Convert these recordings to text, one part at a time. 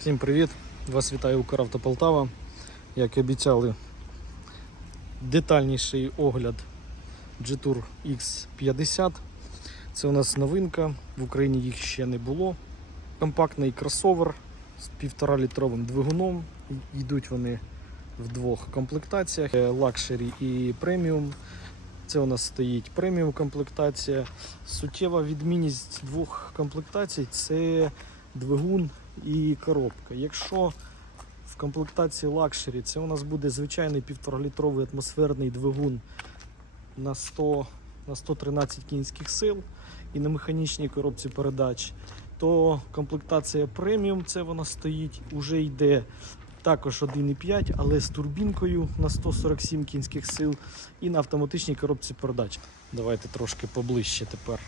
Всім привіт! Вас вітає Укравто Полтава. Як і обіцяли, детальніший огляд G-Tour X50. Це у нас новинка, в Україні їх ще не було. Компактний кросовер з 1,5 літровим двигуном. Йдуть вони в двох комплектаціях: лакшері і преміум. Це у нас стоїть преміум комплектація. Суттєва відмінність двох комплектацій це двигун і коробка. Якщо в комплектації лакшері це у нас буде звичайний 1,5-літровий атмосферний двигун на 100 на 113 кінських сил і на механічній коробці передач, то комплектація преміум, це вона стоїть, уже йде також 1,5, але з турбінкою на 147 кінських сил і на автоматичній коробці передач. Давайте трошки поближче тепер.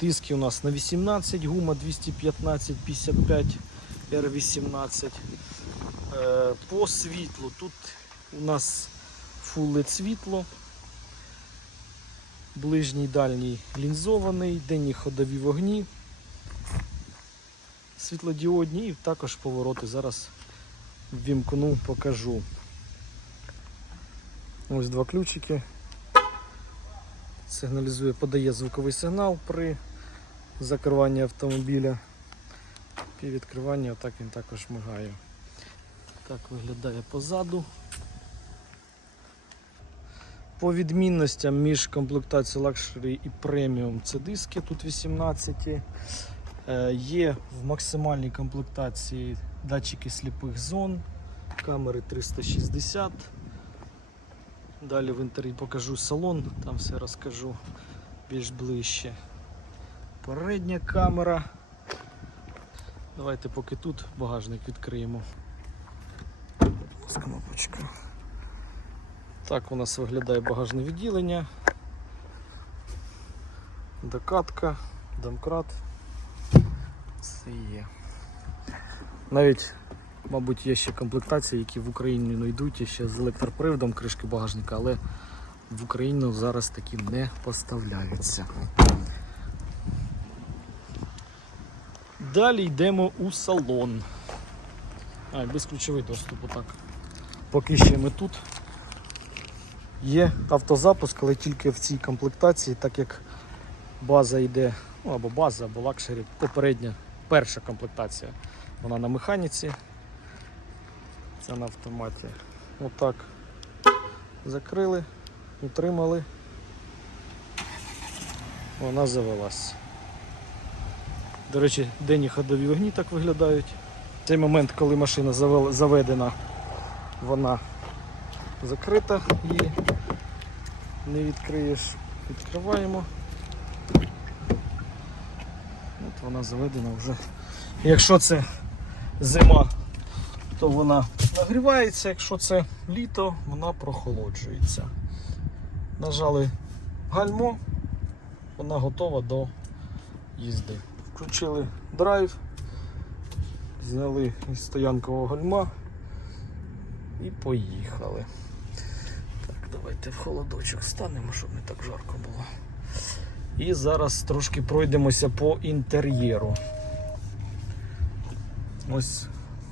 Диски у нас на 18, гума 215 55 R18. Е, По світлу тут у нас LED світло. Ближній дальній лінзований, денні ходові вогні, світлодіодні і також повороти. Зараз ввімкну, покажу. Ось два ключики. Сигналізує, подає звуковий сигнал при закриванні автомобіля. І відкривання отак він також мигає. Так виглядає позаду. По відмінностям між комплектацією Luxury і Premium це диски, тут 18. Е, Є в максимальній комплектації датчики сліпих зон, камери 360. Далі в інтері покажу салон, там все розкажу більш ближче. Передня камера. Давайте поки тут багажник відкриємо. Кнопочка. Так у нас виглядає багажне відділення. Докатка, домкрат. Це є. Навіть, мабуть, є ще комплектації, які в Україні не йдуть ще з електроприводом кришки багажника, але в Україну зараз такі не поставляються. Далі йдемо у салон. А, безключовий доступ, отак. Поки ще ми тут. Є автозапуск, але тільки в цій комплектації, так як база йде, ну або база, або лакшері, попередня, перша комплектація. Вона на механіці. Це на автоматі. Отак. Закрили, утримали. Вона завелась. До речі, денні ходові вогні так виглядають. В цей момент, коли машина заведена, вона закрита, її не відкриєш, відкриваємо. От вона заведена вже. Якщо це зима, то вона нагрівається, якщо це літо, вона прохолоджується. Нажали гальмо, вона готова до їзди. Включили драйв, зняли із стоянкового гальма і поїхали. Так, давайте в холодочок станемо, щоб не так жарко було. І зараз трошки пройдемося по інтер'єру. Ось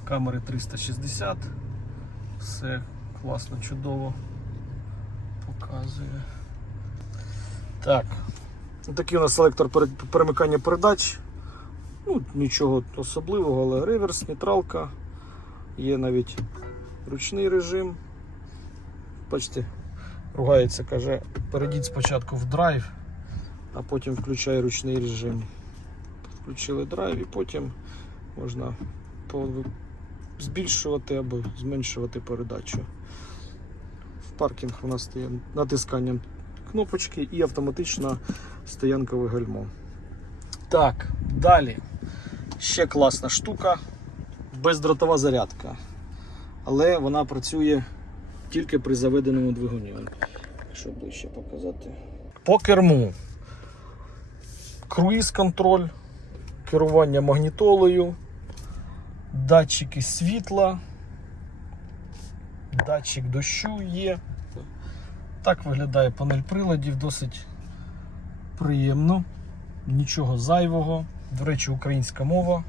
камери 360. Все класно, чудово показує. Так. Такий у нас селектор перемикання передач. Ну, нічого особливого, але реверс, нейтралка. Є навіть ручний режим. Бачите, ругається, каже, перейдіть спочатку в драйв, а потім включай ручний режим. Включили драйв і потім можна збільшувати або зменшувати передачу. В паркінг у нас стає натисканням кнопочки і автоматично стоянкове гальмо. Так, далі. Ще класна штука. Бездротова зарядка. Але вона працює тільки при заведеному двигуні. Якщо ближче показати. По керму. Круїз контроль, керування магнітолою, датчики світла, датчик дощу є. Так виглядає панель приладів, досить приємно, нічого зайвого. До речі, українська мова.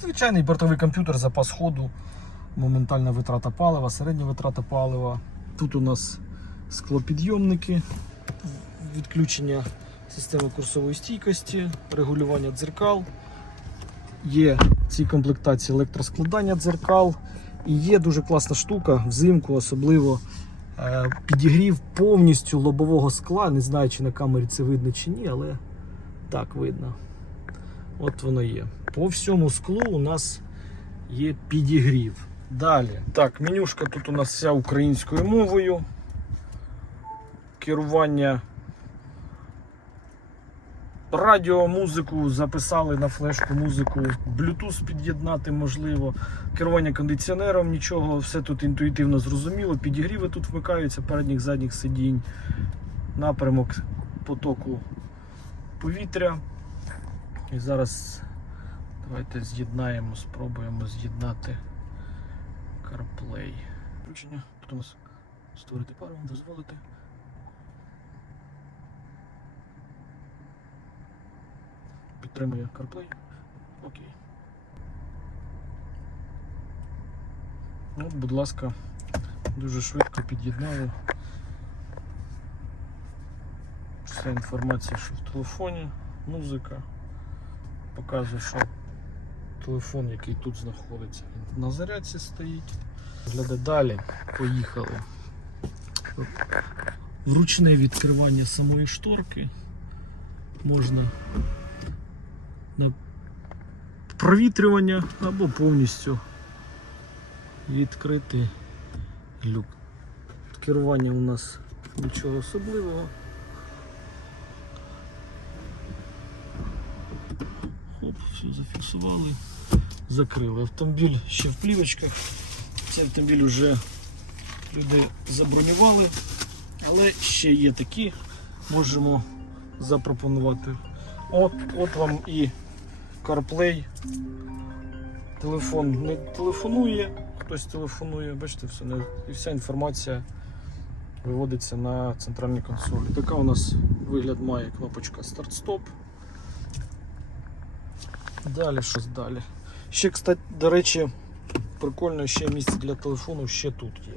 Звичайний бортовий комп'ютер, запас ходу, моментальна витрата палива, середня витрата палива. Тут у нас склопідйомники, відключення системи курсової стійкості, регулювання дзеркал. Є в цій комплектації електроскладання дзеркал. І є дуже класна штука взимку, особливо підігрів повністю лобового скла. Не знаю, чи на камері це видно чи ні, але так видно. От воно є. По всьому склу у нас є підігрів. Далі. Так, менюшка тут у нас вся українською мовою. Керування радіо, музику записали на флешку музику, Bluetooth під'єднати можливо. Керування кондиціонером, нічого, все тут інтуїтивно зрозуміло. Підігріви тут вмикаються передніх задніх сидінь, напрямок потоку повітря. І зараз давайте з'єднаємо, спробуємо з'єднати CarPlay. Включення, нас створити пару, дозволити. Підтримує CarPlay. Окей. Ну, будь ласка, дуже швидко під'єднали. Вся інформація, що в телефоні, музика. Показує, що телефон, який тут знаходиться, він на зарядці стоїть. Гляда далі, поїхали. Вручне відкривання самої шторки можна на провітрювання або повністю відкрити люк. Керування у нас нічого особливого. Хоп, все зафіксували, закрили. Автомобіль ще в плівочках. Цей автомобіль вже люди забронювали, але ще є такі, можемо запропонувати. От, от вам і CarPlay. Телефон не телефонує, хтось телефонує, бачите, все, не- і вся інформація виводиться на центральній консолі. Така у нас вигляд має кнопочка старт-стоп. Далі щось далі. Ще, кстати, до речі, прикольно ще місце для телефону ще тут є.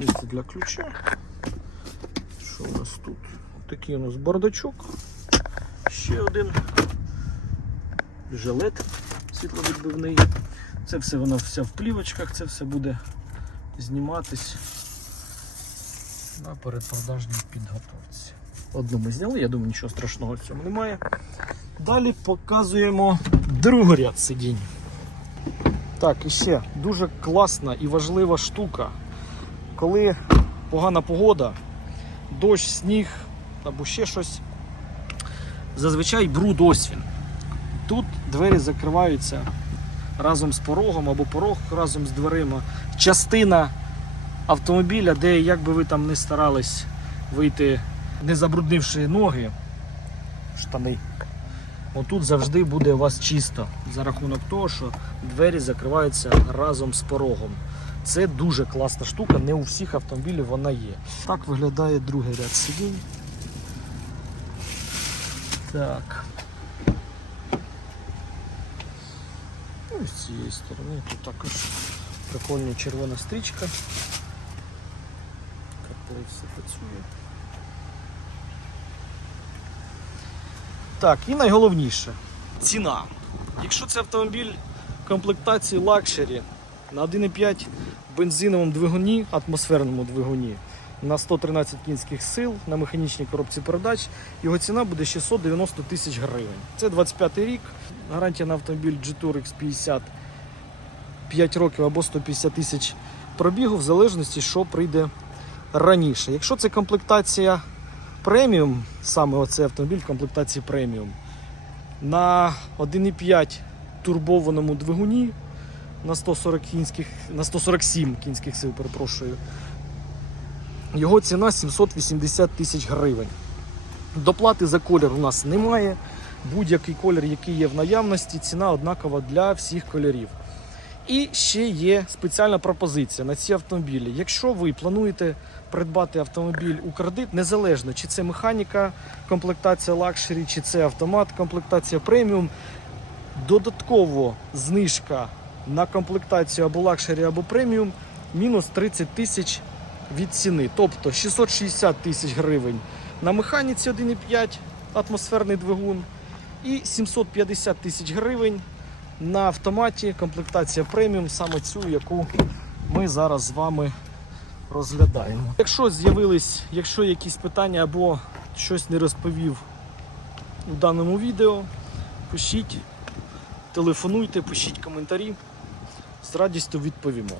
Місце для ключа. Що у нас тут? Такий у нас бардачок. Ще один жилет світловідбивний. Це все воно все в плівочках, це все буде зніматись на передпродажній підготовці. Одну ми зняли, я думаю, нічого страшного в цьому немає. Далі показуємо другий ряд сидінь. Так, і ще дуже класна і важлива штука. Коли погана погода, дощ, сніг або ще щось, зазвичай бруд ось він. Тут двері закриваються разом з порогом або порог разом з дверима. Частина автомобіля, де як би ви там не старались вийти, не забруднивши ноги, штани. Отут завжди буде у вас чисто за рахунок того, що двері закриваються разом з порогом. Це дуже класна штука, не у всіх автомобілів вона є. Так виглядає другий ряд сидінь. Так. Ну і з цієї сторони тут також прикольна червона стрічка. Коли все працює. Так, і найголовніше ціна. Якщо це автомобіль комплектації лакшері на 1,5 бензиновому двигуні, атмосферному двигуні на 113 кінських сил на механічній коробці передач, його ціна буде 690 тисяч гривень. Це 25 рік. Гарантія на автомобіль G-Tour X50 5 років або 150 тисяч пробігу, в залежності, що прийде раніше. Якщо це комплектація преміум, саме оцей автомобіль в комплектації преміум, на 1,5 турбованому двигуні на 140 кінських, на 147 кінських сил, перепрошую. Його ціна 780 тисяч гривень. Доплати за колір у нас немає. Будь-який колір, який є в наявності, ціна однакова для всіх кольорів. І ще є спеціальна пропозиція на ці автомобілі. Якщо ви плануєте придбати автомобіль у кредит, незалежно чи це механіка, комплектація лакшері, чи це автомат, комплектація преміум, Додатково знижка на комплектацію або лакшері, або преміум мінус 30 тисяч від ціни. Тобто 660 тисяч гривень на механіці 1,5 атмосферний двигун і 750 тисяч гривень на автоматі комплектація преміум, саме цю, яку ми зараз з вами розглядаємо. Якщо з'явились, якщо якісь питання або щось не розповів у даному відео, пишіть, телефонуйте, пишіть коментарі. З радістю відповімо.